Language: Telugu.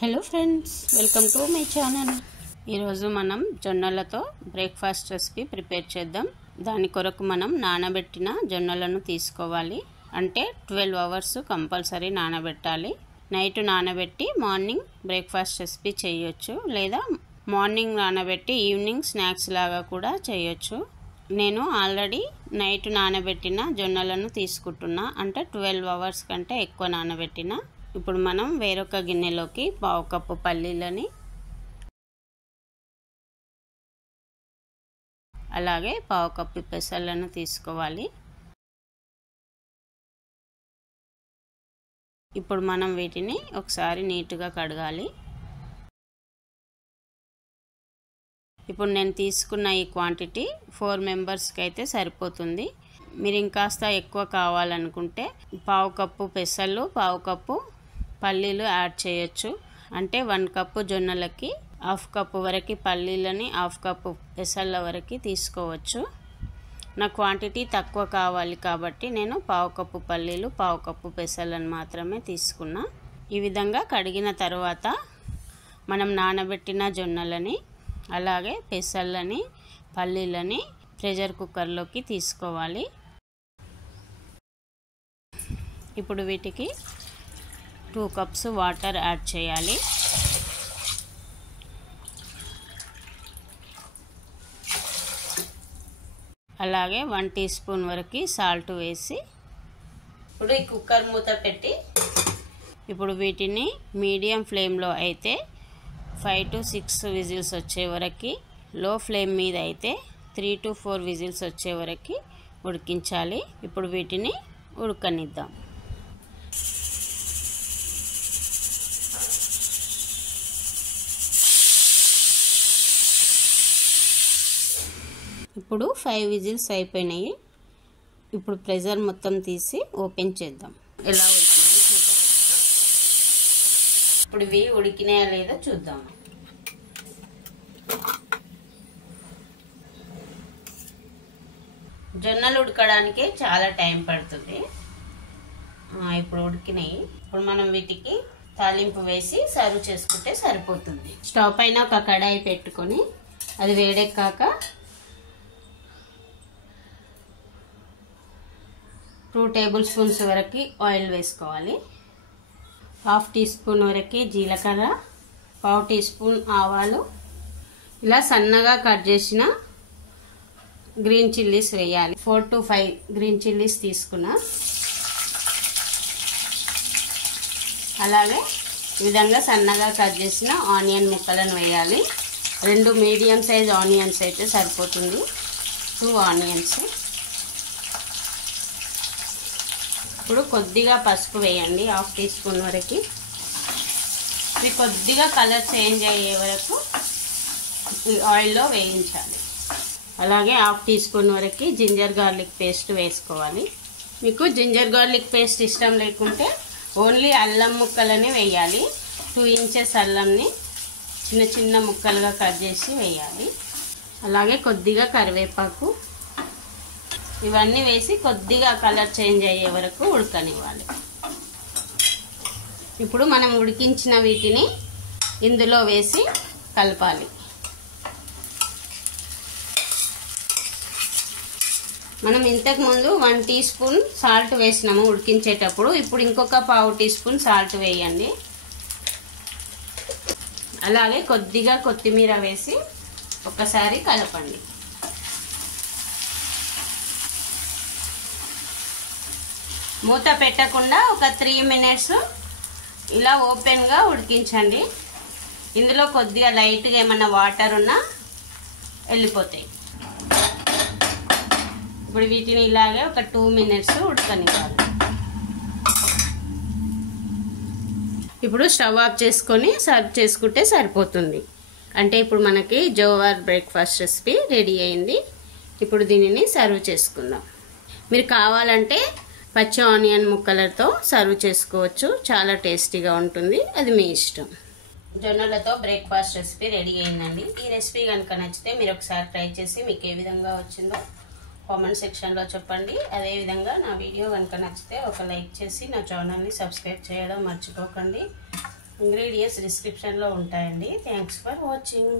Hello friends, welcome to my channel. ఈరోజు మనం జొన్నలతో బ్రేక్ఫాస్ట్ రెసిపీ ప్రిపేర్ చేద్దాం. దాని కొరకు మనం నానబెట్టిన జొన్నలను తీసుకోవాలి. అంటే 12 అవర్స్ కంపల్సరీ నానబెట్టాలి. నైట్ నానబెట్టి మార్నింగ్ బ్రేక్ఫాస్ట్ రెసిపీ చేయొచ్చు, లేదా మార్నింగ్ నానబెట్టి ఈవినింగ్ స్నాక్స్ లాగా కూడా చేయొచ్చు. నేను ఆల్రెడీ నైట్ నానబెట్టిన జొన్నలను తీసుకుంటున్నా, అంటే 12 అవర్స్ కంటే ఎక్కువ నానబెట్టిన. ఇప్పుడు మనం వేరొక గిన్నెలోకి 1/2 కప్పు పల్లీలని, అలాగే 1/2 కప్పు పెసలను తీసుకోవాలి. ఇప్పుడు మనం వీటిని ఒకసారి నీట్గా కడగాలి. ఇప్పుడు నేను తీసుకున్న ఈ క్వాంటిటీ 4 మెంబర్స్కి అయితే సరిపోతుంది. మీరు ఇంకాస్త ఎక్కువ కావాలనుకుంటే 1/2 కప్పు పెసలు, 1/2 కప్పు పల్లీలు యాడ్ చేయొచ్చు. అంటే 1 కప్పు జొన్నలకి 1/2 కప్పు వరకు పల్లీలని, 1/2 కప్పు పెసల వరకు తీసుకోవచ్చు. నా క్వాంటిటీ తక్కువ కావాలి కాబట్టి నేను 1/2 కప్పు పల్లీలు, 1/2 కప్పు పెసలను మాత్రమే తీసుకున్నా. ఈ విధంగా కడిగిన తర్వాత మనం నానబెట్టిన జొన్నలని, అలాగే పెసలని, పల్లీలని ప్రెషర్ కుక్కర్లోకి తీసుకోవాలి. ఇప్పుడు వీటికి 2 కప్స్ వాటర్ యాడ్ చేయాలి. అలాగే 1 టీ స్పూన్ వరకు సాల్ట్ వేసి ఇప్పుడు ఈ కుక్కర్ మూత పెట్టి ఇప్పుడు వీటిని మీడియం ఫ్లేమ్లో అయితే 5 to 6 విజిల్స్ వచ్చే వరకు, లో ఫ్లేమ్ మీద అయితే 3 to 4 విజిల్స్ వచ్చే వరకు ఉడికించాలి. ఇప్పుడు వీటిని ఉడకనిద్దాం. ఇప్పుడు 5 విజిల్స్ అయిపోయినాయి. ఇప్పుడు ప్రెషర్ మొత్తం తీసి ఓపెన్ చేద్దాం. ఎలా ఉడికింది చూద్దాం. ఇప్పుడు ఇవి ఉడికినాయా లేదా చూద్దాం. జొన్నలు ఉడకడానికి చాలా టైం పడుతుంది. ఇప్పుడు ఉడికినాయి. ఇప్పుడు మనం వీటికి తాలింపు వేసి సర్వ్ చేసుకుంటే సరిపోతుంది. స్టవ్ పైన ఒక కడాయి పెట్టుకొని అది వేడెక్కాక 2 టేబుల్ స్పూన్స్ వరకు ఆయిల్ వేసుకోవాలి. 1/2 టీ స్పూన్ వరకు జీలకర్ర, 1/2 టీ స్పూన్ ఆవాలు, ఇలా సన్నగా కట్ చేసిన గ్రీన్ చిల్లీస్ వేయాలి. 4 to 5 గ్రీన్ చిల్లీస్ తీసుకున్నా. అలాగే ఈ విధంగా సన్నగా కట్ చేసిన ఆనియన్ ముక్కలను వేయాలి. 2 మీడియం సైజ్ ఆనియన్స్ అయితే సరిపోతుంది. 2 ఆనియన్స్. ఇప్పుడు కొద్దిగా పసుపు వేయండి, 1/2 టీ స్పూన్ వరకు. ఇది కొద్దిగా కలర్ చేంజ్ అయ్యే వరకు ఆయిల్లో వేయించాలి. అలాగే 1/2 టీ స్పూన్ వరకు జింజర్ గార్లిక్ పేస్ట్ వేసుకోవాలి. మీకు జింజర్ గార్లిక్ పేస్ట్ ఇష్టం లేకుంటే ఓన్లీ అల్లం ముక్కలని వేయాలి. 2 ఇంచెస్ అల్లంని చిన్న చిన్న ముక్కలుగా కట్ చేసి వేయాలి. అలాగే కొద్దిగా కరివేపాకు, ఇవన్నీ వేసి కొద్దిగా కలర్ చేంజ్ అయ్యే వరకు ఉడకనివ్వాలి. ఇప్పుడు మనం ఉడికించిన వీటిని ఇందులో వేసి కలపాలి. మనం ఇంతకుముందు 1 టీ స్పూన్ సాల్ట్ వేసినాము ఉడికించేటప్పుడు. ఇప్పుడు ఇంకొక 1/2 టీ స్పూన్ సాల్ట్ వేయండి. అలాగే కొద్దిగా కొత్తిమీర వేసి ఒకసారి కలపండి. మూత పెట్టకుండా ఒక 3 మినిట్స్ ఇలా ఓపెన్గా ఉడికించండి. ఇందులో కొద్దిగా లైట్గా ఏమన్నా వాటర్ ఉన్నా వెళ్ళిపోతాయి. ఇప్పుడు వీటిని ఇలాగే ఒక 2 మినిట్స్ ఉడకనివ్వాలి. ఇప్పుడు స్టవ్ ఆఫ్ చేసుకొని సర్వ్ చేసుకుంటే సరిపోతుంది. అంటే ఇప్పుడు మనకి జోవార్ బ్రేక్ఫాస్ట్ రెసిపీ రెడీ అయింది. ఇప్పుడు దీనిని సర్వ్ చేసుకుందాం. మీరు కావాలంటే పచ్చి ఆనియన్ ముక్కలతో సర్వ్ చేసుకోవచ్చు. చాలా టేస్టీగా ఉంటుంది. అది మీ ఇష్టం. జొన్నలతో బ్రేక్ఫాస్ట్ రెసిపీ రెడీ అయిందండి. ఈ రెసిపీ కనుక నచ్చితే మీరు ఒకసారి ట్రై చేసి మీకు ఏ విధంగా వచ్చిందో కామెంట్ సెక్షన్లో చెప్పండి. అదేవిధంగా నా వీడియో కనుక నచ్చితే ఒక లైక్ చేసి నా ఛానల్ని సబ్స్క్రైబ్ చేయడం మర్చిపోకండి. ఇంగ్రీడియంట్స్ డిస్క్రిప్షన్లో ఉంటాయండి. Thanks for watching.